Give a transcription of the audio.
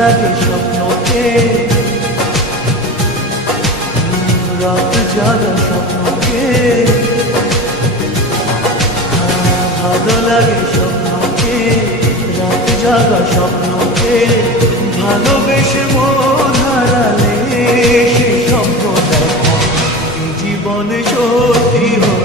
লাগে স্বপ্নকে, রাত জাগা স্বপ্নকে, ভালো লাগে স্বপ্নকে, রাত জাগা স্বপ্নকে, ভালোবেসে মন হারালে সে স্বপ্ন দেখা জীবনে সত্যি হয়।